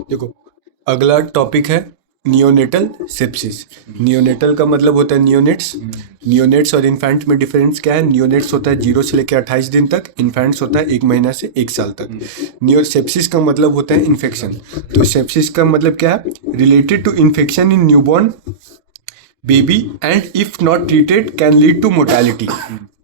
देखो, अगला टॉपिक है नियोनेटल सेप्सिस। नियोनेटल का मतलब होता है नियोनेट्स। नियोनेट्स और इन्फेंट में डिफरेंस क्या है? नियोनेट्स होता है 0 से लेकर 28 दिन तक, इन्फेंट्स होता है 1 महीना से 1 साल तक। नियो सेप्सिस का मतलब होता है इन्फेक्शन। तो सेप्सिस का मतलब क्या है? Related to infection in newborn baby and if not treated can lead to mortality.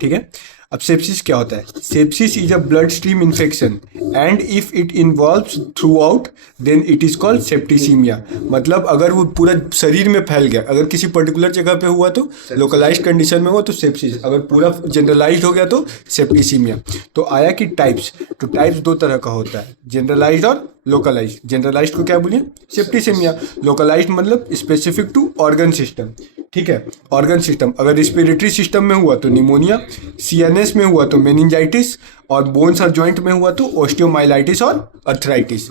ठीक है। अब सेप्सिस क्या होता है? Sepsis is a blood stream infection and if it involves throughout then it is called septicaemia. मतलब अगर वो पूरा शरीर में फैल गया, अगर किसी पर्टिकुलर जगह पे हुआ तो लोकलाइज्ड कंडीशन में हुआ तो सेप्सिस, अगर पूरा जनरलाइज्ड हो गया तो सेप्टिसीमिया। तो आया कि टाइप्स, तो टाइप्स दो तरह का होता है, जनरलाइज्ड और लोकलाइज्ड। जनरलाइज्ड को क्या बोलिए? सेप्टिसीमिया। लोकलाइज्ड मतलब स्पेसिफिक टू ऑर्गन सिस्टम। ठीक है, ऑर्गन सिस्टम। अगर रिस्पिरेटरी सिस्टम में हुआ तो निमोनिया, सीएनएस में हुआ तो मेनिंजाइटिस, और बोन्स और जॉइंट में हुआ तो ओस्टियोमाइलाइटिस और अर्थराइटिस।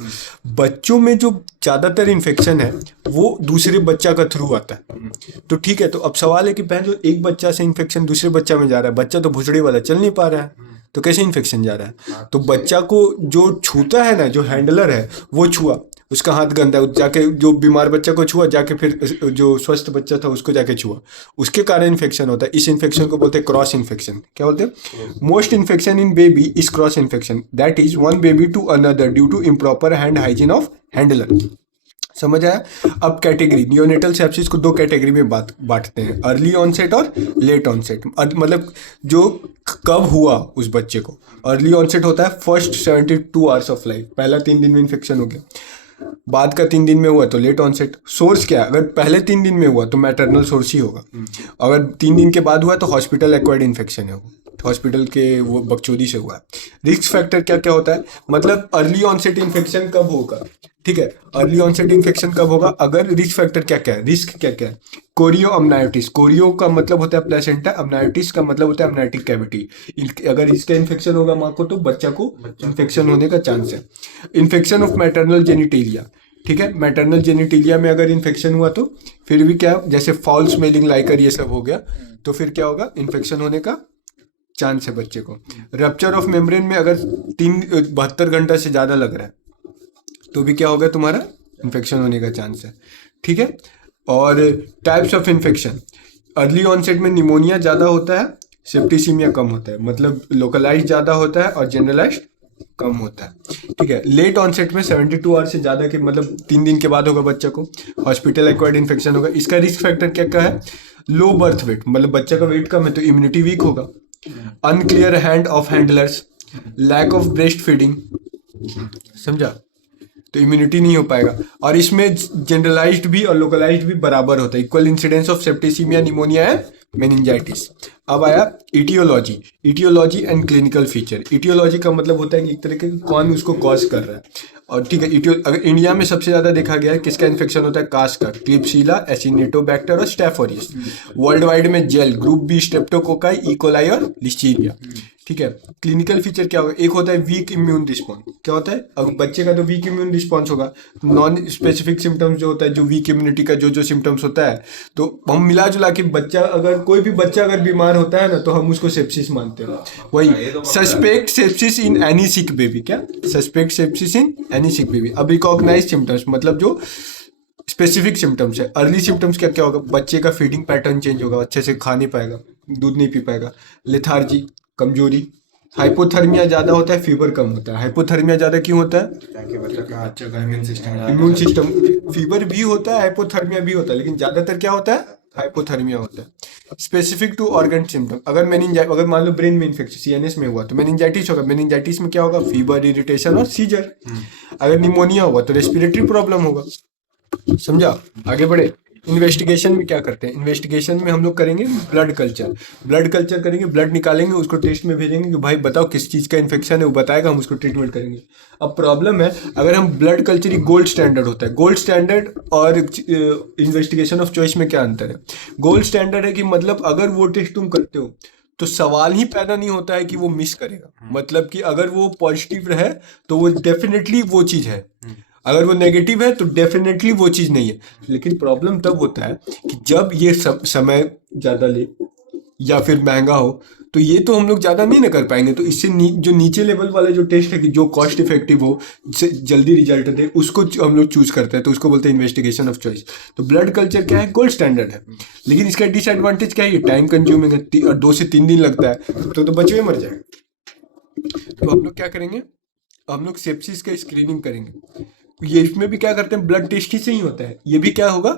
बच्चों में जो ज़्यादातर इन्फेक्शन है वो दूसरे बच्चा का थ्रू आता है। तो ठीक है, तो अब सवाल है कि पहले तो एक बच्चा से इन्फेक्शन दूसरे बच्चा में जा रहा है, बच्चा तो भुसड़ी वाला चल नहीं पा रहा है, तो कैसे इन्फेक्शन जा रहा है? तो बच्चा को जो छूता है ना, जो हैंडलर है वो छुआ, उसका हाथ गंदा है, जाके जो बीमार बच्चा को छुआ, जाके फिर जो स्वस्थ बच्चा था उसको जाके छुआ, उसके कारण इन्फेक्शन होता है। इस इन्फेक्शन को बोलते हैं क्रॉस इन्फेक्शन। क्या बोलते हैं? Most infection in baby is cross infection, that is one baby to another due to improper hand hygiene of handler. समझ आया? अब कैटेगरी, नियोनेटल सेप्सिस को दो कैटेगरी में बांटते हैं, अर्ली ऑनसेट और लेट ऑनसेट। मतलब जो कब हुआ उस बच्चे को। अर्ली ऑनसेट होता है फर्स्ट 72 आवर्स ऑफ लाइफ, पहला 3 दिन में इन्फेक्शन हो गया। बाद का 3 दिन में हुआ तो लेट ऑनसेट। सोर्स क्या है? अगर पहले 3 दिन में हुआ तो मैटरनल सोर्स ही होगा, अगर 3 दिन के बाद हुआ तो हॉस्पिटल एक्वायर्ड इन्फेक्शन है, वो हॉस्पिटल के वो बकचोदी से हुआ है। रिस्क फैक्टर क्या क्या होता है? मतलब अर्ली ऑनसेट इन्फेक्शन कब होगा? ठीक है, अर्ली ऑनसेट इन्फेक्शन कब होगा? अगर रिस्क फैक्टर क्या क्या है, रिस्क क्या क्या है? कोरियो अमनायोटिस, कोरियो का मतलब होता है प्लेसेंटा, अमनायोटिस का मतलब होता है अमनायोटिक कैविटी। अगर इसका इन्फेक्शन होगा माँ को तो बच्चा को इन्फेक्शन होने का चांस है। Infection of maternal genitalia. ठीक है, मैटरनल जेनिटेलिया में अगर इन्फेक्शन हुआ तो फिर भी क्या, जैसे फाउल स्मेलिंग लाइकर ये सब हो गया तो फिर क्या होगा? इन्फेक्शन होने का चांस है बच्चे को। रप्चर ऑफ मेम्ब्रेन में अगर 72 घंटा से ज़्यादा लग रहा है तो भी क्या होगा? तुम्हारा इन्फेक्शन होने का चांस है। ठीक है। और types of infection, early onset में निमोनिया ज़्यादा होता है, सेप्टिसीमिया कम होता है, मतलब लोकलाइज ज़्यादा होता है और जनरलाइज कम होता है। ठीक है। लेट ऑनसेट में 72 आवर्स से ज़्यादा के, मतलब 3 दिन के बाद होगा बच्चा को, हॉस्पिटल एक्वायर्ड इन्फेक्शन होगा। इसका रिस्क फैक्टर क्या क्या है? लो बर्थ वेट, मतलब बच्चा का वेट कम है तो इम्यूनिटी वीक होगा। Unclear hand of handlers, lack of breast feeding, समझा? तो इम्यूनिटी नहीं हो पाएगा। और इसमें जनरलाइज्ड भी और लोकलाइज्ड भी बराबर होता है, equal incidence of septicaemia, pneumonia and meningitis. अब आया aetiology. Aetiology and clinical feature. Aetiology का मतलब होता है कि एक तरीके का कौन उसको कॉज कर रहा है। और ठीक है, अगर इंडिया में सबसे ज्यादा देखा गया है किसका इन्फेक्शन होता है? कास का, क्लिप्सिला, एसिनेटोबैक्टर और स्टेफोरियस। वर्ल्ड वाइड में जेल, ग्रुप बी, स्ट्रेप्टोकोकाई, इकोलाई और लिस्टीरिया। ठीक है। क्लिनिकल फीचर क्या होगा? एक होता है वीक इम्यून रिस्पॉन्स। क्या होता है? अब बच्चे का तो वीक इम्यून रिस्पॉन्स होगा। नॉन स्पेसिफिक सिम्टम्स जो होता है, जो वीक इम्यूनिटी का जो जो सिम्टम्स होता है, तो हम मिला जुला के बच्चा, अगर कोई भी बच्चा अगर बीमार होता है ना तो हम उसको सेप्सिस मानते हैं। वही suspect sepsis in any sick baby. क्या? Suspect sepsis in any sick baby. अब रिकॉग्नाइज सिम्टम्स मतलब जो स्पेसिफिक सिम्टम्स है। अर्ली सिम्टम्स क्या क्या होगा? बच्चे का फीडिंग पैटर्न चेंज होगा, अच्छे से खा नहीं पाएगा, दूध नहीं पी पाएगा, लेथार्जी, कमजोरी, हाइपोथर्मिया ज़्यादा होता है, फीवर कम होता है। हाइपोथर्मिया ज़्यादा क्यों होता है? ताकि बच्चा का अच्छा का immune system immune system, fever भी होता है, हाइपोथर्मिया भी होता है, लेकिन ज़्यादातर क्या होता है? हाइपोथर्मिया होता है। स्पेसिफिक टू ऑर्गन सिम्टम, अगर मान लो ब्रेन में इन्फेक्शन सीएनएस में हुआ तो मेनिंजाइटिस होगा। मेनिंजाइटिस में क्या होगा? फीवर, इरिटेशन और सीजर। अगर निमोनिया हुआ तो रेस्पिरेटरी प्रॉब्लम होगा। समझा? आगे बढ़े। इन्वेस्टिगेशन में क्या करते हैं? इन्वेस्टिगेशन में हम लोग करेंगे ब्लड कल्चर। ब्लड कल्चर करेंगे, ब्लड निकालेंगे, उसको टेस्ट में भेजेंगे कि भाई बताओ किस चीज़ का इन्फेक्शन है, वो बताएगा, हम उसको ट्रीटमेंट करेंगे। अब प्रॉब्लम है, अगर हम ब्लड कल्चर ही गोल्ड स्टैंडर्ड होता है। गोल्ड स्टैंडर्ड और इन्वेस्टिगेशन ऑफ चॉइस में क्या अंतर है? गोल्ड स्टैंडर्ड है कि मतलब अगर वो टेस्ट तुम करते हो तो सवाल ही पैदा नहीं होता है कि वो मिस करेगा, मतलब कि अगर वो पॉजिटिव रहे तो वो डेफिनेटली वो चीज़ है, अगर वो नेगेटिव है तो डेफिनेटली वो चीज़ नहीं है। लेकिन प्रॉब्लम तब होता है कि जब ये समय ज़्यादा ले या फिर महंगा हो तो ये तो हम लोग ज़्यादा नहीं ना कर पाएंगे। तो इससे जो नीचे लेवल वाला जो टेस्ट है कि जो कॉस्ट इफेक्टिव हो, जल्दी रिजल्ट दे, उसको हम लोग चूज करते हैं, तो उसको बोलते हैं इन्वेस्टिगेशन ऑफ चॉइस। तो ब्लड कल्चर क्या है, गोल्ड स्टैंडर्ड है, लेकिन इसका डिसएडवांटेज क्या है, ये टाइम कंज्यूमिंग है और 2 से 3 दिन लगता है, तो बच्चे मर जाएगा। तो हम लोग क्या करेंगे, हम लोग सेप्सिस का स्क्रीनिंग करेंगे। ये इसमें भी क्या करते हैं, ब्लड टेस्ट ही से ही होता है। ये भी क्या होगा,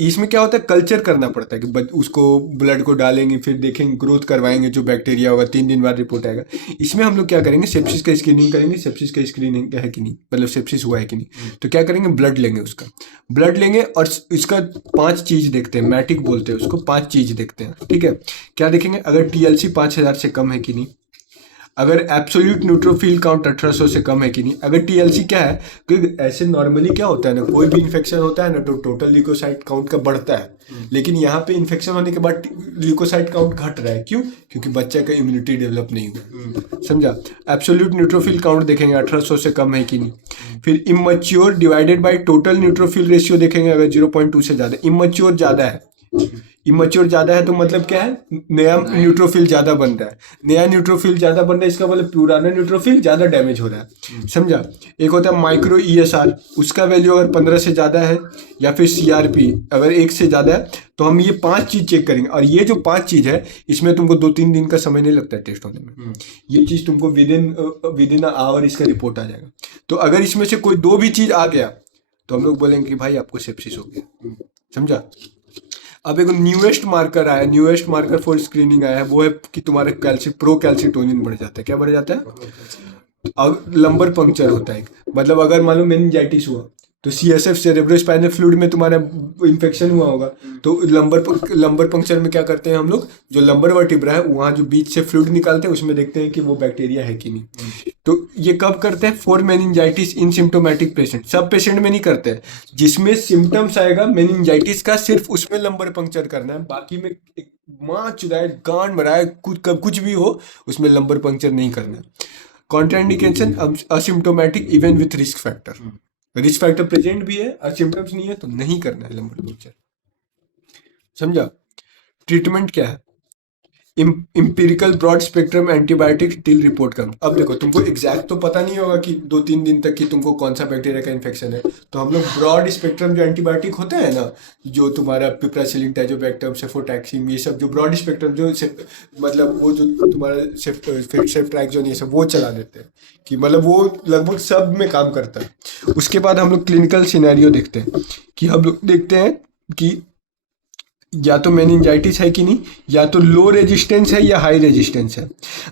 इसमें क्या होता है, कल्चर करना पड़ता है कि उसको ब्लड को डालेंगे, फिर देखेंगे, ग्रोथ करवाएंगे, जो बैक्टीरिया होगा 3 दिन बाद रिपोर्ट आएगा। इसमें हम लोग क्या करेंगे, सेप्सिस का स्क्रीनिंग करेंगे, सेप्सिस का स्क्रीनिंग है कि नहीं, मतलब सेप्सिस हुआ है कि नहीं। तो क्या करेंगे, ब्लड लेंगे, उसका ब्लड लेंगे और इसका 5 चीज़ देखते हैं, मैटिक बोलते हैं उसको, 5 चीज़ देखते हैं, ठीक है। क्या देखेंगे, अगर TLC 5000 से कम है कि नहीं, अगर एब्सोल्यूट न्यूट्रोफिल काउंट 1800 से कम है कि नहीं। अगर TLC क्या है, क्योंकि ऐसे नॉर्मली क्या होता है ना, कोई भी इन्फेक्शन होता है ना तो टोटल ल्यूकोसाइट काउंट का बढ़ता है, लेकिन यहाँ पे इन्फेक्शन होने के बाद ल्यूकोसाइट काउंट घट रहा है। क्यों, क्योंकि बच्चे का इम्यूनिटी डेवलप नहीं हुआ, समझा। एब्सोल्यूट न्यूट्रोफिल काउंट देखेंगे 1800 से कम है कि नहीं। फिर immature divided by total neutrophil ratio देखेंगे, अगर 0.2 से ज़्यादा, इमैच्योर ज़्यादा है, इमैच्योर ज़्यादा है तो मतलब क्या है, नया न्यूट्रोफिल ज़्यादा बन रहा है, नया न्यूट्रोफिल ज़्यादा बन रहा है, इसका मतलब पुराना न्यूट्रोफिल ज़्यादा डैमेज हो रहा है, समझा। एक होता है माइक्रो ESR, उसका वैल्यू अगर 15 से ज़्यादा है, या फिर CRP अगर 1 से ज़्यादा है, तो हम ये 5 चीज़ चेक करेंगे। और ये जो 5 चीज़ है, इसमें तुमको 2-3 दिन का समय नहीं लगता है टेस्ट होने में। ये चीज़ तुमको विद इन आवर इसका रिपोर्ट आ जाएगा। तो अगर इसमें से कोई 2 भी चीज़ आ गया, तो हम लोग बोलेंगे कि भाई आपको सेप्सिस हो गया, समझा। अब एक न्यूएस्ट मार्कर आया, न्यूएस्ट मार्कर फॉर स्क्रीनिंग आया है, वो है कि तुम्हारा प्रोकैल्सिटोनिन बढ़ जाता है। क्या बढ़ जाता है, अब लंबर पंक्चर होता है, मतलब अगर मान लो मेनिंजाइटिस हुआ, तो CSF सेरेब्रोस्पाइनल फ्लूइड में तुम्हारा इन्फेक्शन हुआ होगा, तो लंबर पंक्चर में क्या करते हैं हम लोग, जो लंबर वर्टिब्रा है वहाँ जो बीच से फ्लूइड निकालते हैं, उसमें देखते हैं कि वो बैक्टीरिया है कि नहीं। तो ये कब करते हैं, for meningitis in symptomatic patient, सब पेशेंट में नहीं करते हैं। जिसमें सिम्टम्स आएगा मेनिंजाइटिस का, सिर्फ उसमें लंबर पंक्चर करना है, बाकी में माँ चुराए गांड मराए कुछ भी हो, उसमें लंबर पंक्चर नहीं करना है। Contraindication, asymptomatic even with risk factor, risk factor present भी है और सिम्टम्स नहीं है तो नहीं करना है लंबर पंक्चर, समझा। ट्रीटमेंट क्या है, empirical broad spectrum antibiotic till report come. अब देखो, तुमको एग्जैक्ट तो पता नहीं होगा कि 2-3 दिन तक कि तुमको कौन सा बैक्टीरिया का इन्फेक्शन है, तो हम लोग ब्रॉड स्पेक्ट्रम जो एंटीबायोटिक होता है ना, जो तुम्हारा पिप्रासिलिन, टैजोबैक्टम, सेफोटैक्सिन, ये सब जो ब्रॉड स्पेक्ट्रम जो मतलब वो जो तुम्हारा सेफ्ट्रैक्सोन, ये सब वो चला देते हैं, कि मतलब वो लगभग सब में काम करता है। उसके बाद हम लोग क्लिनिकल सिनेरियो देखते हैं, कि हम लोग देखते हैं कि या तो मेनिंजाइटिस है कि नहीं, या तो लो रेजिस्टेंस है या हाई रेजिस्टेंस है।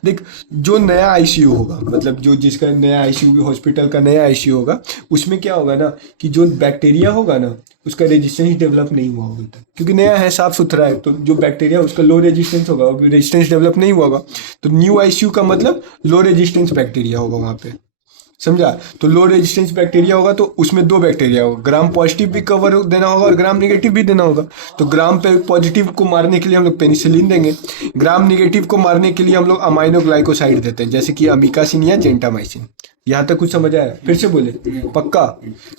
देख, जो नया ICU होगा, मतलब जो जिसका नया ICU हॉस्पिटल का नया ICU होगा, उसमें क्या होगा ना, कि जो बैक्टीरिया होगा ना, उसका रेजिस्टेंस डेवलप नहीं हुआ होगा, क्योंकि नया है, साफ सुथरा है, तो जो बैक्टीरिया उसका लो रेजिस्टेंस होगा, और रेजिस्टेंस डेवलप नहीं हुआ होगा, तो न्यू ICU का मतलब लो रेजिस्टेंस बैक्टीरिया होगा वहाँ पे, समझा। तो लो रेजिस्टेंस बैक्टीरिया होगा तो उसमें 2 बैक्टीरिया होगा, ग्राम पॉजिटिव भी कवर देना होगा और ग्राम नेगेटिव भी देना होगा। तो ग्राम पे पॉजिटिव को मारने के लिए हम लोग पेनिसिलिन देंगे, ग्राम नेगेटिव को मारने के लिए हम लोग अमाइनोग्लाइकोसाइड देते हैं, जैसे कि अमीकासिन या जेंटामाइसिन। यहाँ तक कुछ समझ आया, फिर से बोले, पक्का,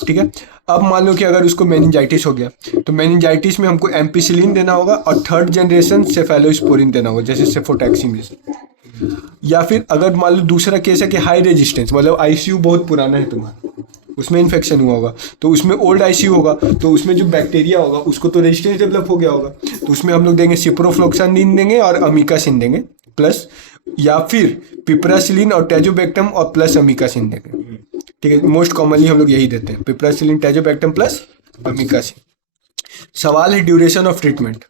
ठीक है। अब मान लो कि अगर उसको मेनिंजाइटिस हो गया, तो मेनिंजाइटिस में हमको एम्पिसिलिन देना होगा और 3rd जनरेशन सेफेलोस्पोरिन देना होगा, जैसे सेफोटैक्सिन। या फिर अगर मान लो दूसरा केस है कि हाई रेजिस्टेंस, मतलब ICU बहुत पुराना है तुम्हारा, उसमें इन्फेक्शन हुआ होगा, तो उसमें ओल्ड ICU होगा, तो उसमें जो बैक्टीरिया होगा उसको तो रेजिस्टेंस डेवलप हो गया होगा, तो उसमें हम लोग देंगे सिप्रोफ्लोक्सासिन देंगे और अमीकासिन देंगे प्लस, या फिर पिप्रासिलिन और टैजोबैक्टम और प्लस अमीकासिन देंगे, ठीक है। मोस्ट कॉमनली हम लोग यही देते हैं, पिप्रासिलिन, टैजोबैक्टम प्लस अमीकासिन। सवाल है duration of treatment.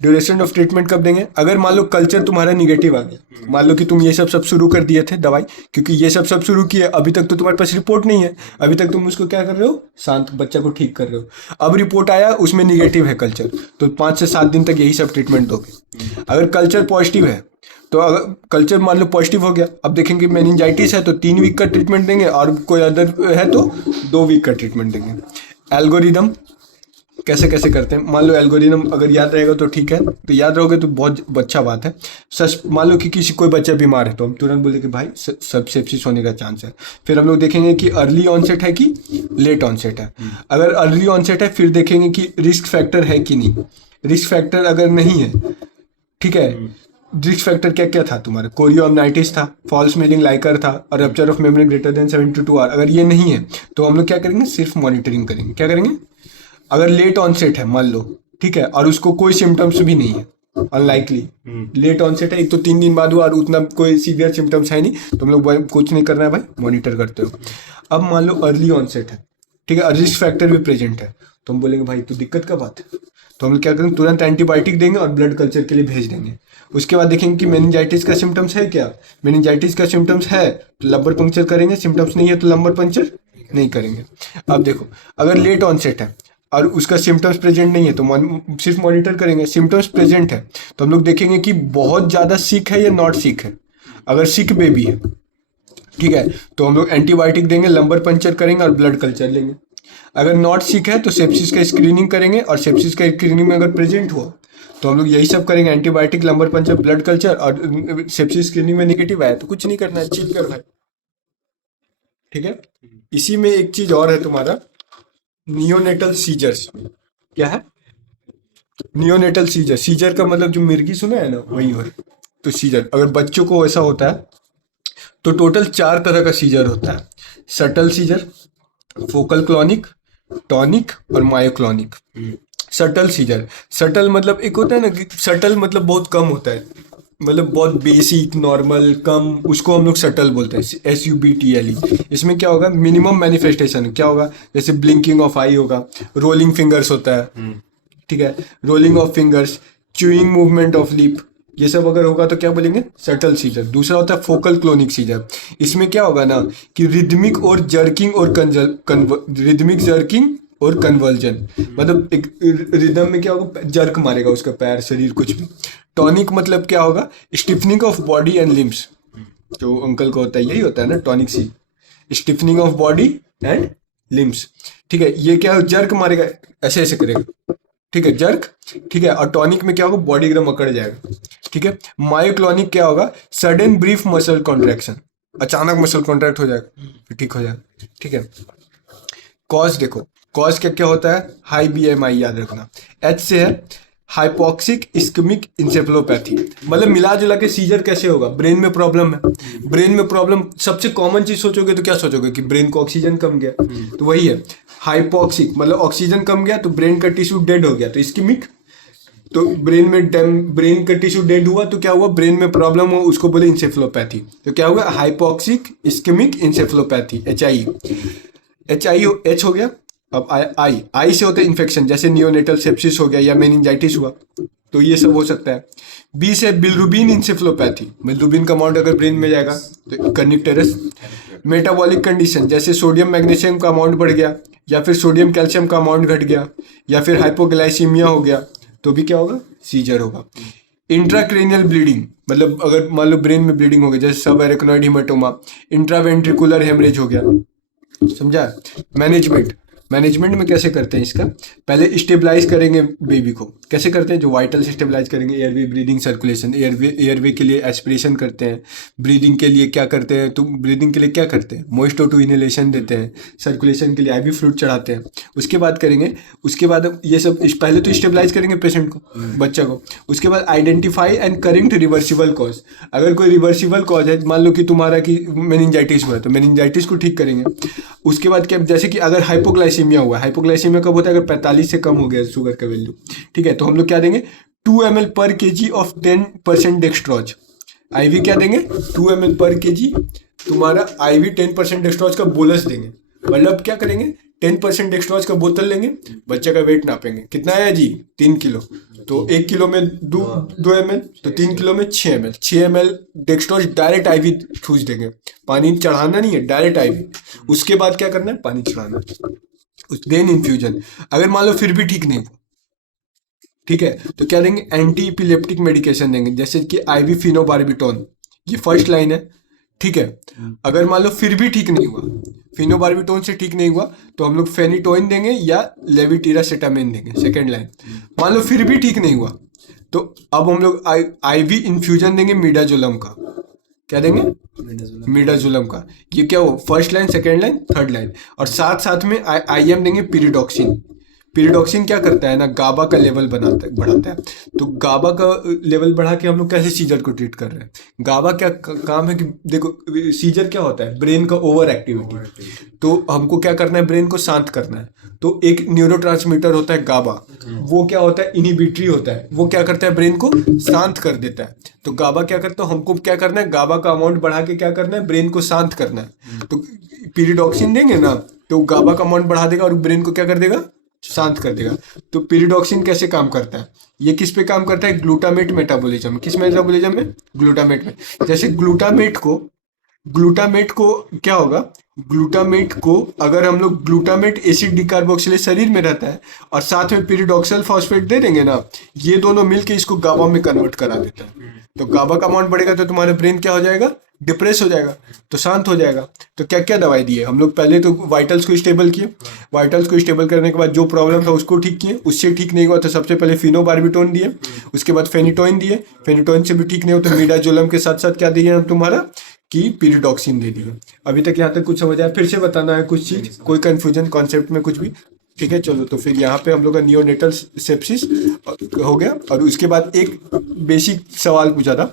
Duration of treatment कब देंगे, अगर मान लो कल्चर तुम्हारा निगेटिव आ गया, मान लो कि तुम ये सब शुरू कर दिए थे दवाई, क्योंकि ये सब शुरू किए, अभी तक तो तुम्हारे पास रिपोर्ट नहीं है, अभी तक तुम उसको क्या कर रहे हो, शांत बच्चा को ठीक कर रहे हो। अब रिपोर्ट आया, उसमें निगेटिव है कल्चर, तो 5 से 7 दिन तक यही सब ट्रीटमेंट दोगे। अगर कल्चर पॉजिटिव है, तो अगर कल्चर मान लो पॉजिटिव हो गया, अब देखेंगे मेनिंजाइटिस है तो 3 वीक का ट्रीटमेंट देंगे, और कोई अदर है तो 2 वीक का ट्रीटमेंट देंगे। एल्गोरिदम कैसे कैसे करते हैं, मान लो एल्गोरिदम अगर याद रहेगा तो ठीक है, तो याद रहोगे तो बहुत अच्छा बात है। सच मान लो कि कोई बच्चा बीमार है, तो हम तुरंत बोले कि भाई सब सेप्सिस होने का चांस है। फिर हम लोग देखेंगे कि अर्ली ऑनसेट है कि लेट ऑनसेट है। अगर अर्ली ऑनसेट है, फिर देखेंगे कि रिस्क फैक्टर है कि नहीं। रिस्क फैक्टर अगर नहीं है, ठीक है, रिस्क फैक्टर क्या क्या था तुम्हारा? कोरियोअमनाइटिस था, फॉल्स मेलिंग लाइकर था और rupture of membrane greater than 72 hour. अगर ये नहीं है तो हम लोग क्या करेंगे? सिर्फ मॉनिटरिंग करेंगे। क्या करेंगे? अगर लेट ऑनसेट है मान लो, ठीक है, और उसको कोई सिम्टम्स भी नहीं है, अनलाइकली लेट ऑनसेट है, एक तो 3 दिन बाद हुआ और उतना कोई सीवियर सिम्टम्स है नहीं, तो हम लोग कुछ नहीं करना है भाई, मॉनिटर करते हो। अब मान लो अर्ली ऑनसेट है, ठीक है, और रिस्क फैक्टर भी प्रेजेंट है, तो हम बोलेंगे भाई तो दिक्कत का बात है, तो हम लोग क्या करेंगे? तुरंत एंटीबायोटिक देंगे और ब्लड कल्चर के लिए भेज देंगे। उसके बाद देखेंगे कि मेनिंजाइटिस का सिम्टम्स है क्या। मेनिंजाइटिस का सिम्टम्स है तो लंबर पंक्चर करेंगे, सिम्टम्स नहीं है तो लंबर पंक्चर नहीं करेंगे। अब देखो, अगर लेट ऑनसेट है और उसका सिम्टम्स प्रेजेंट नहीं है तो सिर्फ मॉनिटर करेंगे। सिम्टम्स प्रेजेंट है तो हम लोग देखेंगे कि बहुत ज़्यादा सिक है या नॉट सिक है। अगर सिक बेबी है, ठीक है, तो हम लोग एंटीबायोटिक देंगे, लंबर पंक्चर करेंगे और ब्लड कल्चर लेंगे। अगर नॉट सिक है तो सेप्सिस का स्क्रीनिंग करेंगे, और सेप्सिस का स्क्रीनिंग में अगर प्रेजेंट हुआ तो हम लोग यही सब करेंगे, antibiotic, lumbar puncture, blood culture. और सेप्सिस स्क्रीनिंग में नेगेटिव आया तो कुछ नहीं करना है, चिल कर भाई, ठीक है। इसी में एक चीज और है तुम्हारा, नियोनेटल सीजर्स। क्या है? Neonatal scissor. सीजर का मतलब जो मिर्गी सुना है ना, वही हो। तो सीजर अगर बच्चों को ऐसा होता है तो टोटल 4 तरह का सीजर होता है। Subtle seizure, focal clonic, tonic और मायोक्लॉनिक। सटल सीजर, सटल मतलब एक होता है ना कि सटल मतलब बहुत कम होता है, मतलब बहुत बेसिक नॉर्मल कम, उसको हम लोग सटल बोलते हैं, SUBTLE। इसमें क्या होगा? मिनिमम मैनिफेस्टेशन क्या होगा? जैसे ब्लिंकिंग ऑफ आई होगा, रोलिंग फिंगर्स होता है, ठीक है, rolling of fingers, chewing movement of lip, ये सब अगर होगा तो क्या बोलेंगे? Subtle seizure. दूसरा होता है फोकल क्लोनिक सीजर। इसमें क्या होगा ना कि रिदमिक और जर्किंग और रिदमिक जर्किंग और कन्वर्जन, मतलब एक रिदम में क्या होगा? जर्क मारेगा उसका पैर, शरीर, कुछ भी। टॉनिक मतलब क्या होगा? Stiffening of body and limbs, जो अंकल को होता है यही होता है ना टॉनिक सी, stiffening of body and limbs, ठीक है। ये क्या है? जर्क मारेगा, ऐसे ऐसे करेगा, ठीक है, जर्क, ठीक है। और टॉनिक में क्या होगा? बॉडी एकदम अकड़ जाएगा, ठीक है। मायोक्लॉनिक क्या होगा? सडन ब्रीफ मसल कॉन्ट्रैक्शन, अचानक मसल कॉन्ट्रैक्ट हो जाएगा फिर ठीक हो जाएगा, ठीक है। कॉज देखो, कॉज क्या क्या होता है? हाई BMI याद रखना। H से है हाइपोक्सिक इस्केमिक इंसेफेलोपैथी, मतलब मिला जुला के सीजर कैसे होगा? ब्रेन में प्रॉब्लम है, ब्रेन में प्रॉब्लम, सबसे कॉमन चीज सोचोगे तो क्या सोचोगे? कि ब्रेन को ऑक्सीजन कम गया, तो वही है हाइपोक्सिक, मतलब ऑक्सीजन कम गया तो ब्रेन का टिश्यू डेड हो गया, तो इस्केमिक, तो ब्रेन का टिश्यू डेड हुआ तो क्या हुआ? ब्रेन में प्रॉब्लम हो, उसको बोले इंसेफेलोपैथी। तो क्या हुआ? हाइपोक्सिक इस्केमिक इंसेफेलोपैथी, H हो गया। अब आई से होता है इन्फेक्शन, जैसे नियोनेटल सेप्सिस हो गया या मेनिंजाइटिस हुआ, तो ये सब हो सकता है। बी से बिलरुबिन इंसेफेलोपैथी, बिलरुबिन का अमाउंट अगर ब्रेन में जाएगा तो कर्निकटेरस। मेटाबॉलिक कंडीशन, जैसे सोडियम मैग्नीशियम का अमाउंट बढ़ गया, या फिर सोडियम कैल्शियम का अमाउंट घट गया, या फिर हाइपोग्लाइसीमिया हो गया, तो भी क्या होगा? सीजर होगा। इंट्राक्रेनियल ब्लीडिंग, मतलब अगर मान लो ब्रेन में ब्लीडिंग हो गई, जैसे सब एरेक्नॉइड हिमेटोमा, इंट्रावेंट्रिकुलर हेमरेज हो गया, समझा। मैनेजमेंट में कैसे करते हैं इसका? पहले स्टेबलाइज करेंगे बेबी को, कैसे करते हैं? जो वाइटल से स्टेबलाइज करेंगे, एयरवे, ब्रीदिंग, सर्कुलेशन। एयरवे के लिए एस्पिरेशन करते हैं, ब्रीदिंग के लिए क्या करते हैं? तो ब्रीदिंग के लिए क्या करते हैं? मोइस्ट O2 इनहेलेशन देते हैं, सर्कुलेशन के लिए IV फ्लूइड चढ़ाते हैं। उसके बाद करेंगे, उसके बाद ये सब पहले तो स्टेबलाइज करेंगे पेशेंट को, बच्चा को। उसके बाद identify and correct reversible cause. अगर कोई रिवर्सिबल कॉज है, मान लो कि तुम्हारा कि मेनिंजाइटिस हुआ है, तो मेनिंजाइटिस को ठीक करेंगे। उसके बाद क्या, जैसे कि अगर हाइपोग्लाइसीमिया हुआ, हाइपोग्लाइसीमिया कब होता है? अगर 45 से कम हो गया शुगर का वैल्यू, ठीक है, तो हम लोग क्या देंगे? 2 ml पर kg ऑफ 10% डेक्सट्रोज। IV क्या देंगे? 2 ml पर kg, तुम्हारा IV 10% डेक्सट्रोज का बोलस देंगे। मतलब क्या करेंगे? 10% डेक्सट्रोज का बोतल लेंगे, बच्चे का वेट नापेंगे, कितना है जी? 3 किलो, तो 1 किलो में 2 ml, तो 3 किलो में 6 ml। 6 ml dextrose direct IV ठूस देंगे, पानी चढ़ाना नहीं है, डायरेक्ट IV। उसके बाद क्या करना है? पानी चढ़ाना, देन इन्फ्यूजन। अगर मान लो फिर भी ठीक नहीं हुआ, ठीक है, तो क्या देंगे? एंटी इपिलेप्टिक मेडिकेशन देंगे, जैसे कि IV फिनोबार्बिटोन, ये फर्स्ट लाइन है, ठीक है। अगर मान लो फिर भी ठीक नहीं हुआ, फिनोबार्बिटोन से ठीक नहीं हुआ, तो हम लोग फेनिटोइन देंगे या लेविटिरासेटामिन देंगे, सेकेंड लाइन। मान लो फिर भी ठीक नहीं हुआ, तो अब हम लोग IV इन्फ्यूजन देंगे मिडाजोलम का। क्या देंगे? मिडाजोलम का। ये क्या हो? First line, second line, third line. और साथ साथ में IM देंगे, पीरिडॉक्सिन। पीरिडॉक्सिन क्या करता है ना, गाबा का लेवल बढ़ाता है। तो गाबा का लेवल बढ़ा के हम लोग कैसे सीजर को ट्रीट कर रहे हैं। गाबा क्या काम है कि देखो, सीजर क्या होता है, ब्रेन का ओवर एक्टिविटी। तो हमको क्या करना है, ब्रेन को शांत करना है। तो एक न्यूरोट्रांसमीटर होता है गाबा, वो क्या होता है, इनहिबिटरी होता है, वो क्या करता है, ब्रेन को शांत कर देता है। तो गाबा क्या करता है, हमको क्या करना है, गाबा का अमाउंट बढ़ा के क्या करना है, ब्रेन को शांत करना है। तो पीरिडॉक्सिन देंगे ना, तो गाबा का अमाउंट बढ़ा देगा और ब्रेन को क्या कर देगा, शांत कर देगा। तो पीरिडॉक्सिन कैसे काम करता है, ये किस पे काम करता है, ग्लूटामेट मेटाबॉलिज्म में। किस मेटाबॉलिज्म में, ग्लूटामेट में। जैसे ग्लूटामेट को क्या होगा, ग्लूटामेट को अगर हम लोग ग्लूटामेट एसिड डिकार्बोक्सिलेज शरीर में रहता है और साथ में पीरिडॉक्सल फॉस्फेट दे देंगे ना, ये दोनों मिलके इसको गाबा में कन्वर्ट करा देता है। तो गाबा का अमाउंट बढ़ेगा तो तुम्हारा ब्रेन क्या हो जाएगा, डिप्रेस हो जाएगा, तो शांत हो जाएगा। तो क्या क्या दवाई दिए हम लोग, पहले तो वाइटल्स को स्टेबल किए। वाइटल्स को स्टेबल करने के बाद जो प्रॉब्लम था उसको ठीक किए। उससे ठीक नहीं हुआ तो सबसे पहले फिनोबार्बिटोन दिए, उसके बाद फेनिटोइन दिए। फेनिटोइन से भी ठीक नहीं हो तो मिडाजोलम के साथ साथ क्या दिए हम तुम्हारा, कि पीरिडॉक्सिन दे दिए। अभी तक यहाँ तक कुछ समझ आया, फिर से बताना है कुछ चीज़, कोई कंफ्यूजन कॉन्सेप्ट में कुछ भी, ठीक है। चलो तो फिर यहाँ पे हम लोग का नियोनेटल सेप्सिस हो गया। और उसके बाद एक बेसिक सवाल पूछा था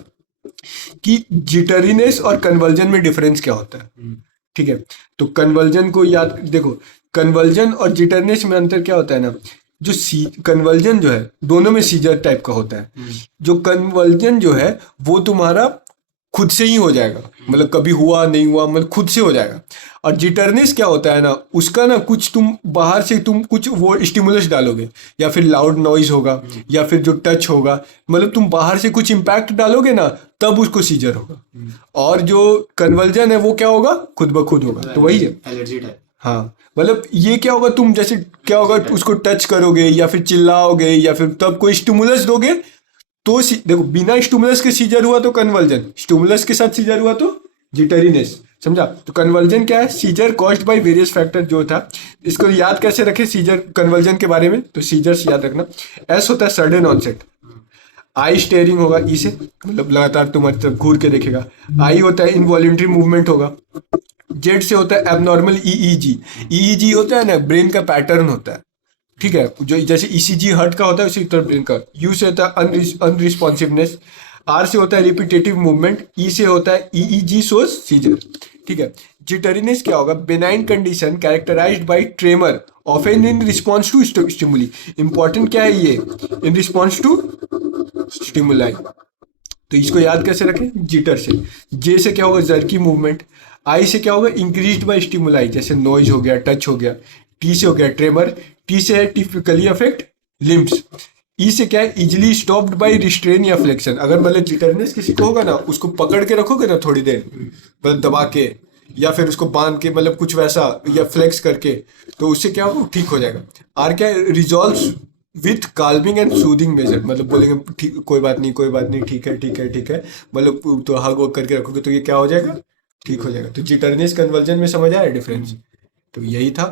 कि जिटरीनेस और कन्वर्जन में डिफरेंस क्या होता है, ठीक है। तो कन्वर्जन को याद देखो, कन्वर्जन और जिटरनेस में अंतर क्या होता है ना, जो कन्वर्जन जो है दोनों में सीजर टाइप का होता है। जो कन्वर्जन जो है वो तुम्हारा खुद से ही हो जाएगा, मतलब कभी हुआ नहीं हुआ, मतलब खुद से हो जाएगा। और जिटरनेस क्या होता है ना, उसका ना कुछ तुम बाहर से तुम कुछ वो स्टिमुलस डालोगे, या फिर लाउड नॉइज होगा, या फिर जो टच होगा, मतलब तुम बाहर से कुछ इम्पैक्ट डालोगे ना, तब उसको सीजर होगा। और जो कन्वर्जन है वो क्या होगा, खुद ब खुद होगा। तो वही है एलर्जी टाइप। हाँ, मतलब ये क्या होगा, तुम जैसे क्या होगा, उसको टच करोगे या फिर चिल्लाओगे या फिर तब कोई स्टिमुलस दोगे तो देखो, बिना स्टिमुलस के सीजर हुआ तो कन्वर्जन, स्टिमुलस के साथ सीजर हुआ तो जिटरीनेस, समझा। तो कन्वर्जन क्या है, seizure caused by various factor जो था। इसको याद कैसे रखें सीजर कन्वर्जन के बारे में, तो सीजर्स याद रखना। एस होता है सडन ऑनसेट, आई स्टेयरिंग होगा, ई से मतलब लगातार तुम्हारी तरफ घूर के देखेगा। आई होता है इनवॉलेंट्री मूवमेंट होगा। जेड से होता है एबनॉर्मल ईईजी, ईईजी होता है ना ब्रेन का पैटर्न होता है, ठीक है, जो जैसे ईसीजी हार्ट का होता है उसी तरह ब्रेन का। यू से होता है अनरिस्पॉन्सिवनेस, आर से होता है रिपीटेटिव मूवमेंट, ई से होता है ईईजी सोज सीजर, ठीक है। जिटरीनेस क्या होगा, benign condition characterised by tremor often in response to stimuli. Important क्या है ये, इन रिस्पॉन्स टू स्टिमुलाई। तो इसको याद कैसे रखें, जिटर से। जे से क्या होगा, जर्की मूवमेंट। आई से क्या होगा, इंक्रीज्ड बाय स्टिमुलाई, जैसे नॉइज हो गया, टच हो गया। टी से हो गया ट्रेमर, टी से है टिपिकली अफेक्ट लिम्स। ई से क्या है, इजिली स्टॉप्ड बाय रिस्ट्रेन या फ्लेक्शन। अगर मतलब जिटरनेस किसी को होगा ना, उसको पकड़ के रखोगे ना थोड़ी देर, मतलब दबा के या फिर उसको बांध के, मतलब कुछ वैसा, या फ्लेक्स करके, तो उससे क्या होगा, ठीक हो जाएगा। आर क्या है, resolve with calming and soothing measure, मतलब बोलेंगे ठीक, कोई बात नहीं कोई बात नहीं, ठीक है ठीक है ठीक है, मतलब तो हग वग करके रखोगे तो ये क्या हो जाएगा, ठीक हो जाएगा। तो जिटरनेस कन्वर्जन में समझ आया डिफरेंस, तो यही था।